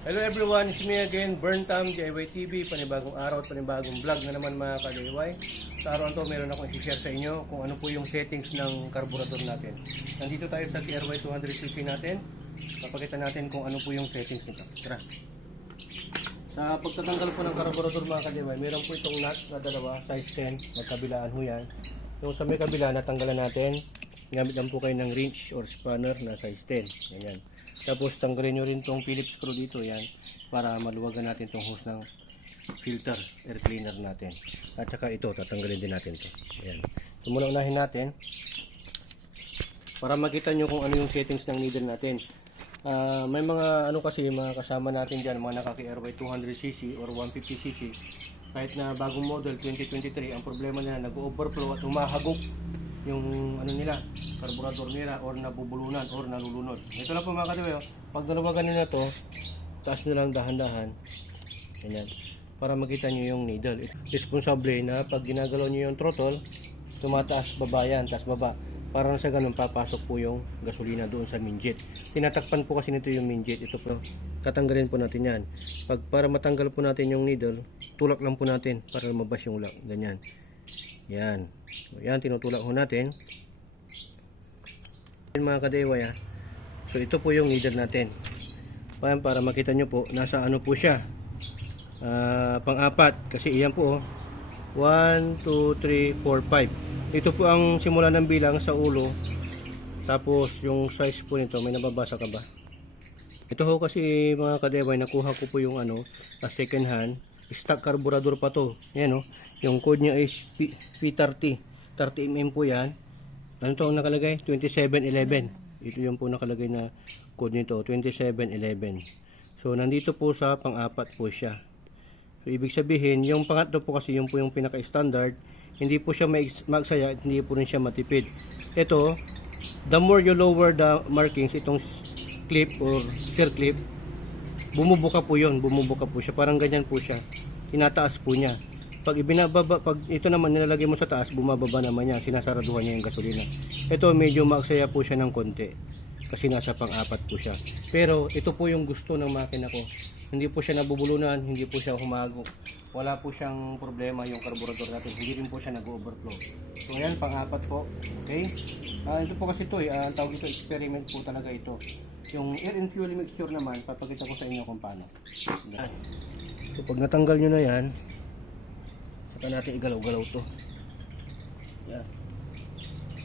Hello everyone, it's me again, Burntam, DIY TV, panibagong araw at panibagong vlog na naman mga ka-DIY. Sa araw to meron akong i-share sa inyo kung ano po yung settings ng carburetor natin. Nandito tayo sa TRY 200cc natin, papakita natin kung ano po yung settings nito. Tara! Sa pagtatanggal po ng carburetor mga ka-DIY, meron po itong nut na dalawa, size 10, magkabilaan ho yan. Yung sa may kabila, natanggalan natin, gamit lang po kayo ng wrench or spanner na size 10. Ganyan. Tapos tanggalin nyo rin tong Phillips screw dito, yan, para maluwagan natin tong hose ng filter, air cleaner natin. At saka ito, tatanggalin din natin to. Ayan. So muna unahin natin para makita nyo kung ano yung settings ng needle natin. May mga ano kasi, mga kasama natin dyan, mga nakaki-RY 200cc or 150cc, kahit na bagong model 2023, ang problema nila nag-overflow at humahagok yung ano nila, carburetor nila, or nabubulunan or nalulunod. Ito lang po mga ka-DIY, pag naluwagan nyo na to, taas nyo lang dahan-dahan, ganyan, para makita nyo yung needle. Responsable na pag ginagalaw nyo yung throttle, tumataas baba yan, taas baba, para sa ganun papasok po yung gasolina doon sa main jet. Tinatakpan po kasi nito yung main jet. Ito po, katanggalin po natin yan. Para matanggal po natin yung needle, tulak lang po natin para lumabas yung lock, ganyan. Yan. So, yan, tinutulak ho natin. Yan mga ka-DIY ha. So, ito po yung needle natin. Para makita nyo po, nasa ano po siya. Pang-apat. Kasi iyan po, 1, 2, 3, 4, 5. Ito po ang simula ng bilang sa ulo. Tapos, yung size po nito, may nababasa ka ba? Ito ho kasi mga ka-DIY, nakuha ko po yung ano, second hand. Stock carburetor pa to. Yan o. Yung code niya is P30. 30mm po yan. Ano to ang nakalagay? 2711. Ito yung po nakalagay na code nito. 2711. So, nandito po sa pang-apat po siya. So, ibig sabihin, yung pangatlo po kasi yung po yung pinaka-standard. Hindi po siya magsaya. Hindi po rin siya matipid. Ito, the more you lower the markings, itong clip or circle clip, bumubuka po yun, bumubuka po siya, parang ganyan po siya, tinataas po niya. Pag ibinababa, pag ito naman nilalagay mo sa taas, bumababa naman niya, sinasaraduhan niya yung gasolina. Ito medyo maaksaya po siya ng konti kasi nasa pang-apat po siya, pero ito po yung gusto ng makina ko. Hindi po siya nabubulunan, hindi po siya humagok, wala po siyang problema yung carburetor natin, hindi rin po siya nag-overflow. So yan, pang-apat po. Okay, ito po kasi ito ang tawag ito, experiment po talaga ito. Yung air and fuel mixture naman, papakita ko sa inyo kung paano. So pag natanggal nyo na yan, saka natin igalaw-galaw to. Yan.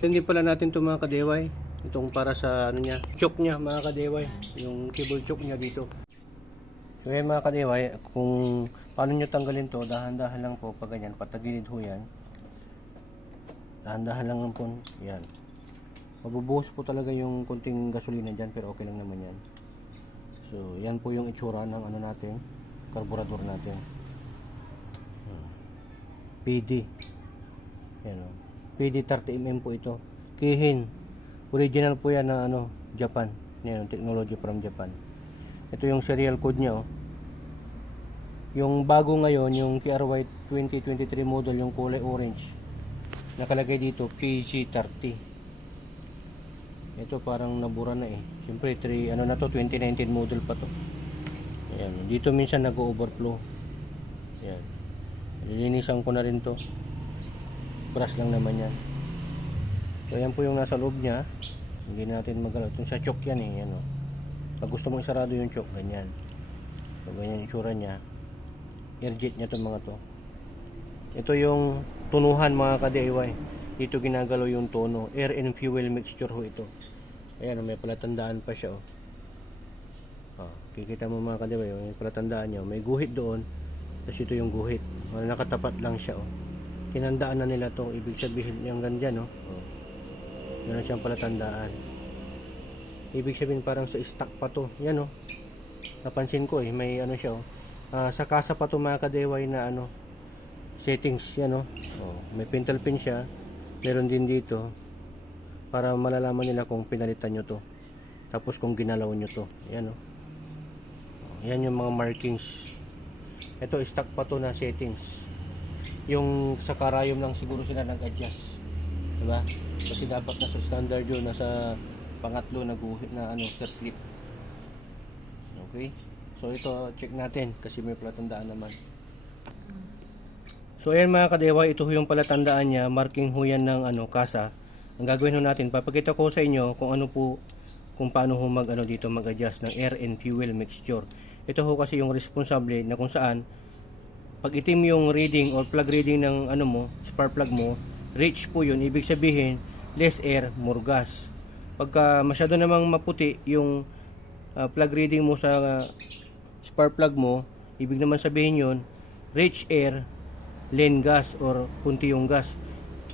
Hindi pala natin ito mga ka-DIY, itong para sa ano niya, choke niya mga ka-DIY, yung cable choke niya dito. So yan mga ka-DIY, kung paano nyo tanggalin to, dahan-dahan lang po pag ganyan, patagilid ho yan. Dahan-dahan lang po, yan. Mabubuhos po talaga yung konting gasolina dyan, pero okay lang naman yan. So yan po yung itsura ng ano natin, carburetor natin. PD. Yan o. PD 30mm po ito. Kihin. Original po yan na ano, Japan. Yan, technology from Japan. Ito yung serial code niya oh. Yung bago ngayon, yung TRY 2023 model, yung kulay orange, nakalagay dito PG30. Ito parang nabura na eh. Siyempre, 2019 model pa to. Ayan. Dito minsan nag-overflow. Ayan. Lilinisan ko na rin to. Brush lang naman yan. So, ayan po yung nasa loob niya. Hindi natin magalaw. Itong sa choke yan eh. Ayan, oh. Pag gusto mong isarado yung choke, ganyan. So, ganyan yung itsura niya. Airjet niya itong mga to. Ito yung tunuhan mga ka-DIY. Dito ginagalaw yung tono. Air and fuel mixture ho ito. Ayan, may palatandaan pa siya. Kikita mo mga ka-DIY, may palatandaan niya. May guhit doon. Tapos ito yung guhit. Nakatapat lang siya. Kinandaan na nila to. Ibig sabihin yung ganyan. Yan siyang palatandaan. Ibig sabihin parang sa stock pa to. Yan napansin ko may ano siya. Sa kasa pa to mga ka-DIY na ano, settings. Yan may pintle pin siya. Meron din dito para malalaman nila kung pinalitan nyo to, tapos kung ginalaw nyo to. Yan yan yung mga markings. Ito stock pa to na settings. Yung sa karayom lang siguro sila nag-adjust, diba? Kasi dapat nasa standard yun, nasa pangatlo na guhit na ano, circuit. Okay, so So ito, check natin kasi may palatandaan naman. So ayan mga kadewa, ito ho yung palatandaan niya, marking ho yan ng kasa. Ang gagawin ho natin, papakita ko sa inyo kung ano po, kung paano ho dito mag-adjust ng air and fuel mixture. Ito ho kasi yung responsable na kung saan pag itim yung reading or plug reading ng spark plug mo, rich po yun, ibig sabihin less air, more gas. Pagka masyado namang maputi yung plug reading mo sa spark plug mo, ibig naman sabihin yun rich air, lean gas or kunti yung gas.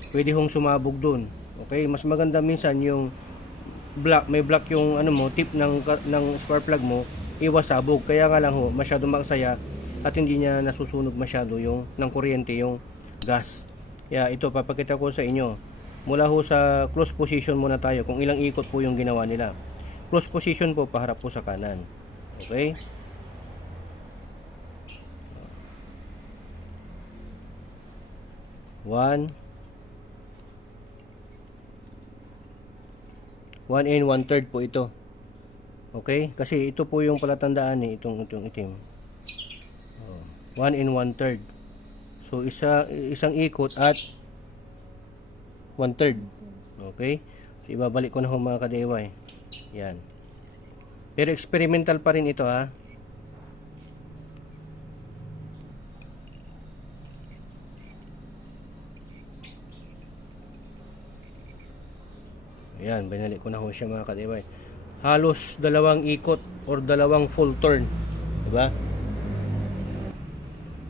Pwede hong sumabog dun. Okay, mas maganda minsan yung may black yung tip ng spark plug mo, iwas sabog. Kaya nga lang ho, masyado maksaya at hindi niya nasusunog masyado yung ng kuryente yung gas. Kaya ito papakita ko sa inyo. Mula ho sa close position muna tayo kung ilang ikot po yung ginawa nila. Close position po, paharap po sa kanan. Okay? One and 1/3 po ito. Okay? Kasi ito po yung palatandaan itong itim. 1 and 1/3. So isang ikot at 1/3. Okay? So ibabalik ko na ho mga kadeway. Yan. Pero experimental pa rin ito ha. Ayan, binalik ko na ho siya mga kadeway. Halos dalawang ikot or dalawang full turn. Diba?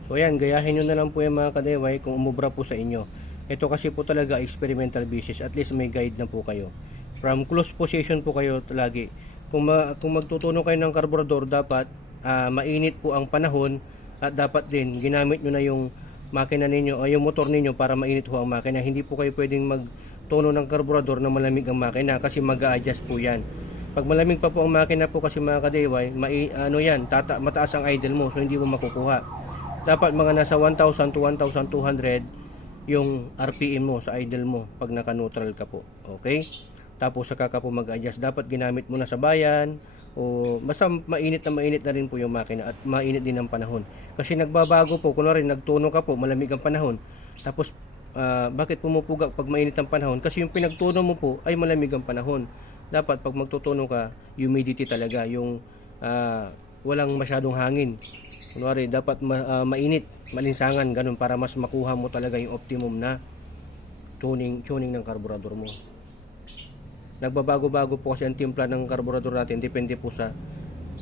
So ayan, gayahin nyo na lang po yung mga kadeway kung umubra po sa inyo. Ito kasi po talaga experimental basis. At least may guide na po kayo. From close position po kayo lagi. Kung magtutunog kayo ng karburador, dapat mainit po ang panahon. At dapat din ginamit nyo na yung makina ninyo o yung motor ninyo para mainit ho ang makina. Hindi po kayo pwedeng magtuno ng karburador na malamig ang makina kasi mag-a-adjust po yan. Pag malamig pa po ang makina po kasi mga kadeway, mataas ang idle mo, so hindi mo makukuha. Dapat mga nasa 1,000 to 1,200 yung RPM mo sa idle mo pag naka-neutral ka po. Okay? Tapos saka ka po mag-adjust. Dapat ginamit mo na sa bayan o basta mainit na rin po yung makina at mainit din ang panahon. Kasi nagbabago po, kunwari nagtuno ka po, malamig ang panahon. Tapos bakit pumupugak pag mainit ang panahon? Kasi yung pinagtuno mo po ay malamig ang panahon. Dapat pag magtutuno ka, humidity talaga, yung walang masyadong hangin. Kunwari, dapat mainit, malinsangan, ganun, para mas makuha mo talaga yung optimum na tuning ng karburador mo. Nagbabago-bago po kasi ang timpla ng karburador natin, depende po sa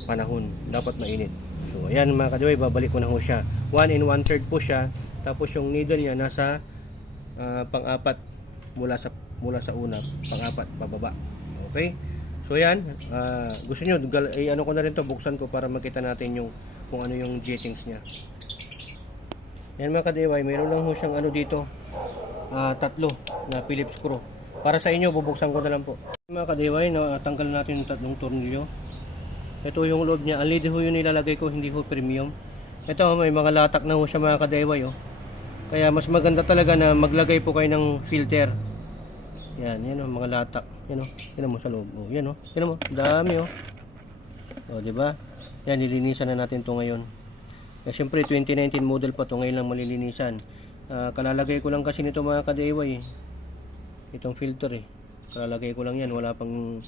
panahon. Dapat mainit. So, ayan mga kadeway, babalik ko na ho siya. 1 and 1/3 po siya. Tapos yung needle niya nasa pang-apat mula sa una, pang-apat pababa. Okay? So yan, gusto nyo, ano ko na rin to, buksan ko para makita natin kung ano yung jettings nya. Yan mga kadeway, mayroon lang ho siyang dito, tatlo na Phillips screw. Para sa inyo, bubuksan ko na lang po. Mga kadeway, tanggal natin yung tatlong tornilyo. Ito yung load nya, ang lid ho yung nilalagay ko, hindi ho premium. Ito, may mga latak na ho siya mga kadeway. Kaya mas maganda talaga na maglagay po kayo ng filter. Yan mga latak. Yan mo sa loob. Yan mo, dami di ba? Yan, nilinisan na natin to ngayon. Siyempre 2019 model pa to, ngayon lang malilinisan. Kalalagay ko lang kasi nito mga kadeway. Itong filter kalalagay ko lang yan, wala pang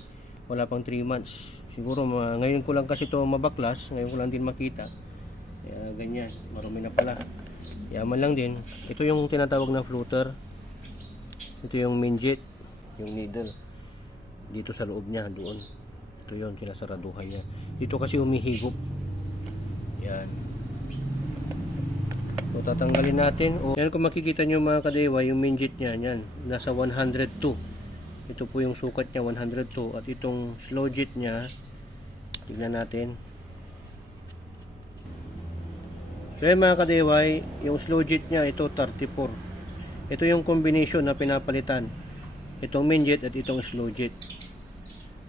3 months. Siguro ngayon ko lang kasi to mabaklas, ngayon ko lang din makita. Kaya ganyan, marumi na pala. Yaman lang din. Ito yung tinatawag na floater. Ito yung main jet, yung needle. Dito sa loob niya, doon. Ito yun, kinasaraduhan niya. Dito kasi humihigop. Yan. So, tatanggalin natin. Yan, kung makikita nyo mga kadeway, yung main jet niya, yan, nasa 102. Ito po yung sukat niya, 102. At itong slow jet niya, tignan natin. So yan mga kadeway, yung slow jet niya, ito 34. Ito yung combination na pinapalitan. Itong main jet at itong slow jet.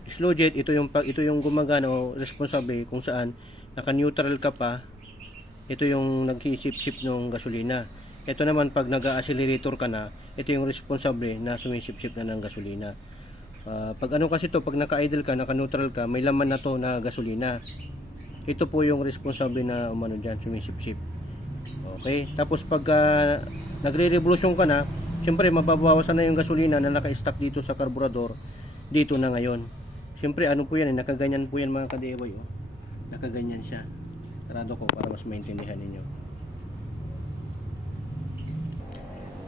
Slow jet, ito yung gumagana o responsable kung saan naka-neutral ka pa. Ito yung nag-sip-sip ng gasolina. Ito naman pag nag-accelerator ka na, ito yung responsable na sumisip-sip na ng gasolina. Pag kasi to, pag naka-idle ka, naka-neutral ka, may laman na to na gasolina. ito po yung responsable na umano dyan, sumisip-sip. Okay, tapos pag nagre-revolusyon ka na, siyempre mababawasan na yung gasolina na naka-stack dito sa karburador, dito na ngayon. Siyempre ano po yan, nakaganyan po yan mga ka-DIY, oh. Nakaganyan siya. Sarado ko para mas maintindihan ninyo.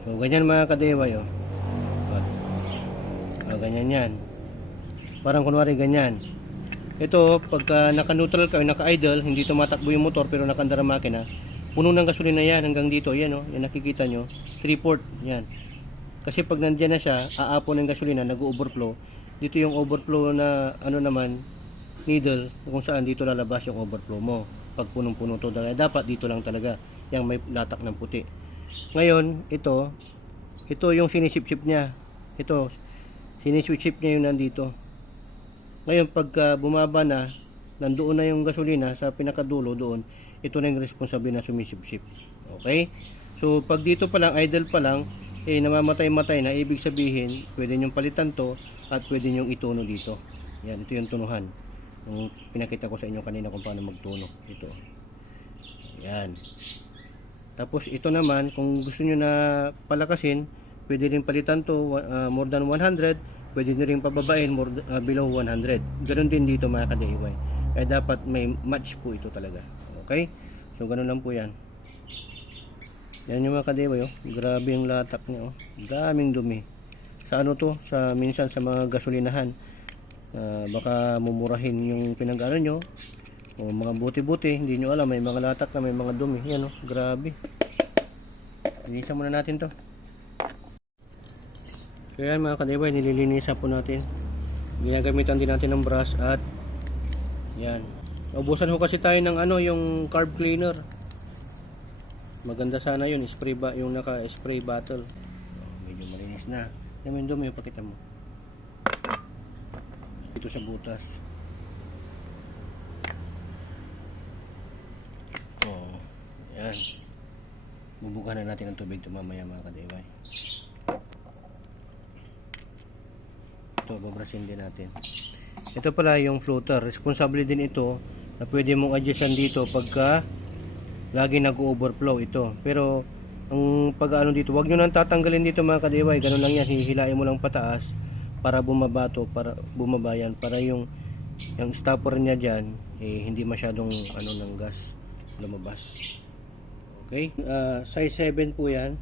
So ganyan mga ka-DIY, oh. Ganyan yan. Parang kunwari ganyan. Ito, pagka naka-neutral ka o naka-idle, hindi tumatakbo yung motor pero nakandar ang makina, puno ng gasolina yan hanggang dito. Yan, oh, yan nakikita nyo. 3/4, yan. Kasi pag nandiyan na siya, aapon ng gasolina, nag-overflow. Dito yung overflow na, ano naman, needle, kung saan dito lalabas yung overflow mo. Pag punong-puno to, dapat dito lang talaga. Yang may latak ng puti. Ngayon, ito yung sinisip-sip niya. Ito, sinisip-sip niya yung nandito. Ngayon, pagka bumaba na, nandoon na yung gasolina sa pinakadulo doon, ito na yung responsable na sumisip-sip. Okay? So, pag dito pa lang, idle pa lang, namamatay-matay na, ibig sabihin, pwede nyong palitan to at pwede nyong ituno dito. Yan, ito yung tunuhan. Yung pinakita ko sa inyo kanina kung paano magtuno. Ito. Yan. Tapos, ito naman, kung gusto nyo na palakasin, pwede rin palitan to more than 100, pwede nyo rin pababain below 100. Ganon din dito mga ka-DIY. Kaya dapat may match po ito talaga. Okay? So, ganun lang po yan. Yan yung mga ka-DIY, oh. Grabe yung latak niya, oh. Daming dumi. Sa ano to? Minsan sa mga gasolinahan. Baka mumurahin yung pinag-ano nyo. O mga buti-buti. Hindi nyo alam. May mga latak na may mga dumi. Yan, oh. Grabe. Linisan muna natin to. Kaya mga ka-DIY, nililinisan po natin. Ginagamitan din natin ng brush at yan. Ubusan ho kasi tayo ng ano, yung carb cleaner. Maganda sana yun, yung naka-spray bottle. Medyo malinis na. Namin dumi, pakita mo. Ito sa butas. Oh, yan. Bubugahan na natin ang tubig ito mamaya mga ka-DIY. Ito, babrasin din natin. Ito pala yung floater. Responsable din ito na pwede mong adjustan dito pagka lagi nag-overflow ito. Pero ang pag-ano dito, wag nyo nang tatanggalin dito mga ka-DIY. Ganun lang yan. Hihilain mo lang pataas para bumaba to, para bumaba yan. Para yung stopper niya dyan, hindi masyadong ano ng gas lumabas. Okay? Size 7 po yan.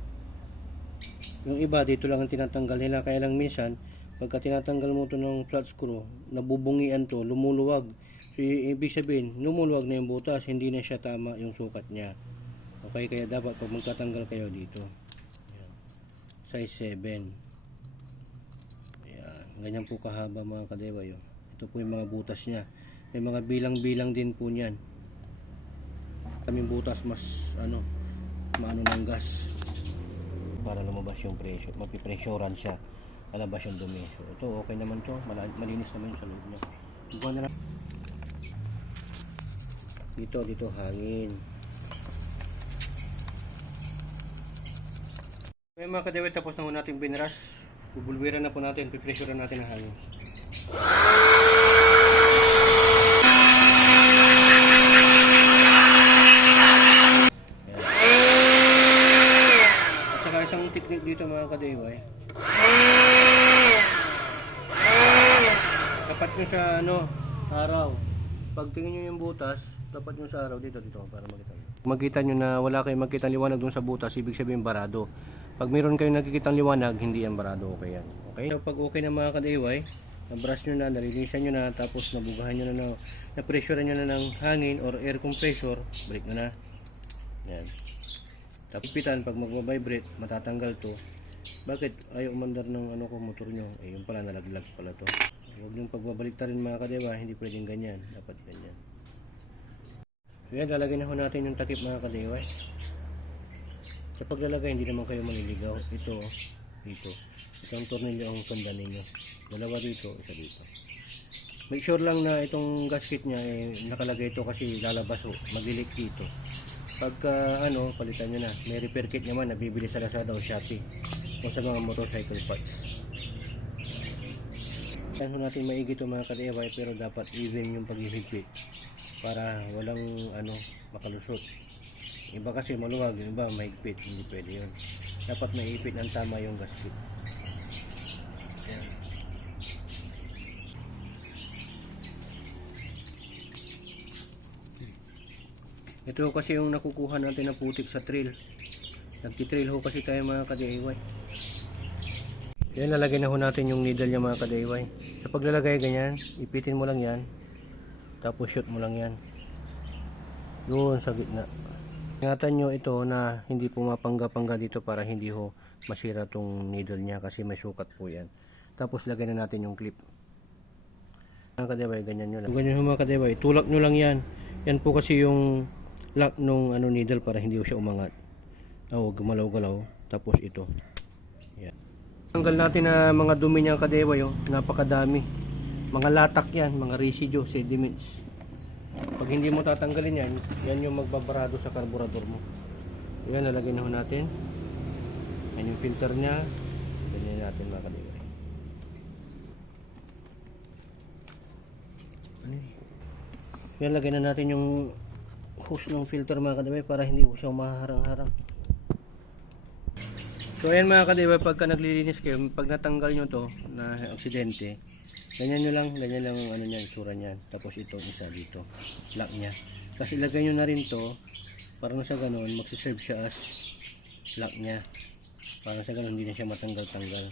Yung iba dito lang ang tinatanggal nila. Kaya lang minsan pagka tinatanggal mo to ng flat screw, nabubungian to, lumuluwag. So, ibig sabihin, lumuluwag na yung butas, hindi na siya tama yung sukat niya. Okay, kaya dapat pag magtatanggal kayo dito. Ayan. Size 7. Ayan. Ganyan po kahaba mga ka-DIY. Ito po yung mga butas niya. May mga bilang-bilang din po niyan. Kaming butas mas maano ng gas. Para lumabas yung pressure, mapipressurean siya. Alabas yung dumi. So, ito okay naman to. Malinis naman yung sa loob niya. Buka na lang. Dito hangin. Okay mga ka-DIY, tapos na po natin binras. Bubulwiran na po natin. Pipressurean natin ang hangin. At saka isang technique dito mga ka-DIY. Tapat nyo sa araw. Pag tingin nyo yung butas, tapat nyo sa araw dito para makita nyo. Makita nyo na wala kayong makita liwanag dun sa butas, ibig sabihin barado. Pag meron kayong nakikita liwanag, hindi yan barado. Okay yan. Okay? So pag okay na mga ka-DIY, na-brush nyo na, nalinisan nyo na, tapos nabugahan nyo na, na-pressurean nyo na ng hangin or air compressor, break na. Yan. Tapos pitan, pag mag-vibrate, matatanggal to. Bakit ayaw umandar ng motor nyo? Yung pala nalaglag pala to. Huwag nyung pagbabalik ta rin mga ka-DIY, hindi pwedeng ganyan. Dapat ganyan. So yan, lalagay na ho natin yung takip mga ka-DIY. Sa paglalagay, hindi naman kayo maniligaw. Ito, dito. Itong tornilyo ang sundan ninyo. Dalawa dito, isa dito. Make sure lang na itong gasket nya nakalagay ito kasi lalabas o maglilik dito. Pagka palitan nyo na. May repair kit naman, nabibili sa Lazada o Shopee o sa mga motorcycle parts. Yan natin maigi ito mga ka-DIY, pero dapat even yung paghihigpit. para walang makalusot. Iba kasi maluwag, yung iba mahigpit, hindi pwede yun. Dapat maipit ng tama yung gasket. Ayan. Ito kasi yung nakukuha natin na putik sa trail. Nagtitrail ho kasi tayo mga ka-DIY. Yan, lalagay na ho natin yung needle niya mga ka-DIY. Sa paglalagay ganyan, ipitin mo lang yan. Tapos shoot mo lang yan. Doon sa gitna. Ingatan nyo ito na hindi pumapangga-pangga dito para hindi ho masira tong needle niya kasi may sukat po yan. Tapos lagay na natin yung clip. Mga ka-DIY, ganyan nyo lang. Ganyan ho mga ka-DIY, tulak nyo lang yan. Yan po kasi yung lock nung needle para hindi ho siya umangat. Gumalaw-galaw. Tapos ito. Yan. Tanggal natin na mga dumi niya ka-DIY, napakadami. Mga latak yan, mga residue, sediments. Pag hindi mo tatanggalin yan, yan yung magbabarado sa karburador mo. Yan, lalagyan na ho natin. Yan yung filter niya. Ganyan natin mga ka-DIY. Yan, lagyan na natin yung hose ng filter mga ka-DIY para hindi siya maharang-harang. So ayan mga ka-DIY, pagka naglilinis kayo, pag natanggal nyo to na aksidente, ganyan nyo lang, ganyan lang ang niyan, sura niyan. Tapos itong isa dito, lock nya. Kasi ilagay nyo na rin to, para sa ganun, magsiserve siya as lock nya. Para sa ganun, hindi na siya matanggal-tanggal.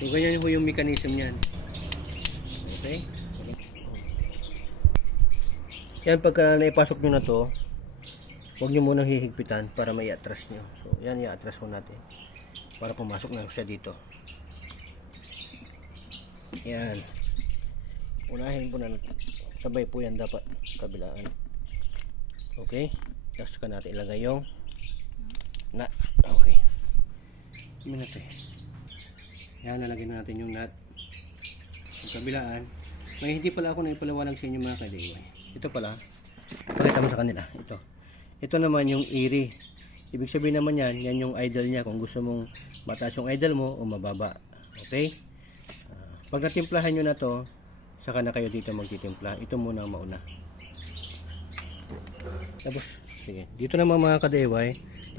So ganyan po yung mechanism niyan. Okay? Yan, pagka naipasok nyo na to, huwag nyo munang hihigpitan para may atras nyo. So yan, i-atras ko natin para pumasok na siya dito. Yan, unahin po na, sabay po yan dapat kabilaan. Okay, tapos ka natin ilagay yung nut. Okay, minute yan, lalagyan natin yung nut yung kabilaan. May hindi pala ako na ipalawalag sa inyo mga ka-DIY. Ito pala, pakita mo sa kanila. Ito naman yung iri. Ibig sabihin naman yan yung idle niya. Kung gusto mong mataas yung idle mo o mababa. Okay? Pag natimplahan nyo na to, saka na kayo dito magtitimpla. Ito muna ang mauna. Tapos, sige. Dito naman mga ka-DIY,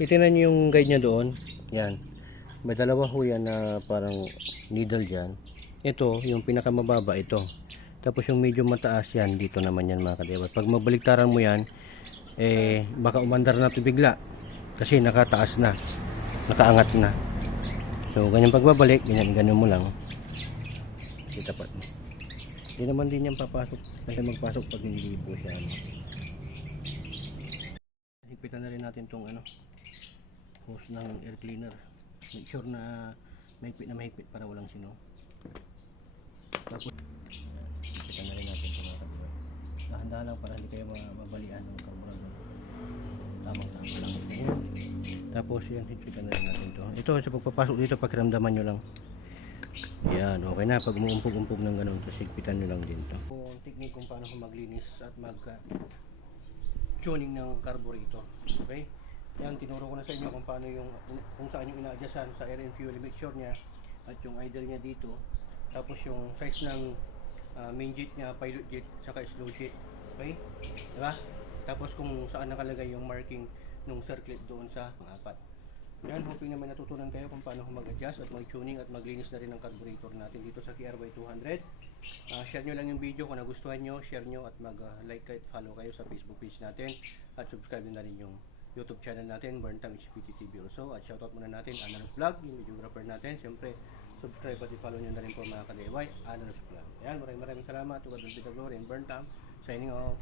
titinan nyo yung guide niya doon. Yan. May dalawa ho yan na parang needle dyan. Ito, yung pinakamababa, ito. Tapos yung medyo mataas yan, dito naman yan mga ka-DIY. Pag mabaliktaran mo yan, baka umandar na ito bigla kasi nakataas na, nakaangat na. So ganyan pagbabalik, ganyan mo lang kasi tapat mo. Hindi naman din yan papasok kasi magpasok pag hindi po siya higpitan na rin natin tong hose ng air cleaner. Make sure na mahigpit para walang sino. Tapos higpitan na rin natin ito mga ka-DIY. Dahan-dahan lang para hindi kayo mabalian ng karburador. Tamang-tama lang. Tapos yan, higpitan na rin natin ito. Ito sa pagpapasok dito, pakiramdaman nyo lang. Yan, okay na. Pag umuumpog-umpog ng ganun, tapos higpitan nyo lang din ito. Kung technique kung paano maglinis at mag-tuning ng carburetor. Okay? Yan, tinuro ko na sa inyo kung paano kung saan yung ina-adjustan sa air and fuel mixture niya at yung idle niya dito. Tapos yung size ng main jet niya, pilot jet, saka slow jet. Okay? Diba? Tapos kung saan nakalagay yung marking nung circlip doon sa pang-apat. Yan, hoping naman natutunan kayo kung paano mag-adjust at mag-tuning at maglinis na rin ng carburetor natin dito sa KRY 200. Share nyo lang yung video kung nagustuhan nyo, share nyo at mag-like at follow kayo sa Facebook page natin at subscribe na rin yung YouTube channel natin, Burntime HPT TV also. At shoutout muna natin, Analos Vlog, yung videographer natin. Siyempre, subscribe at i-follow nyo na rin po mga ka-DIY, Analos Vlog. Ayan, maraming salamat. God will be the glory and Burntime, signing off.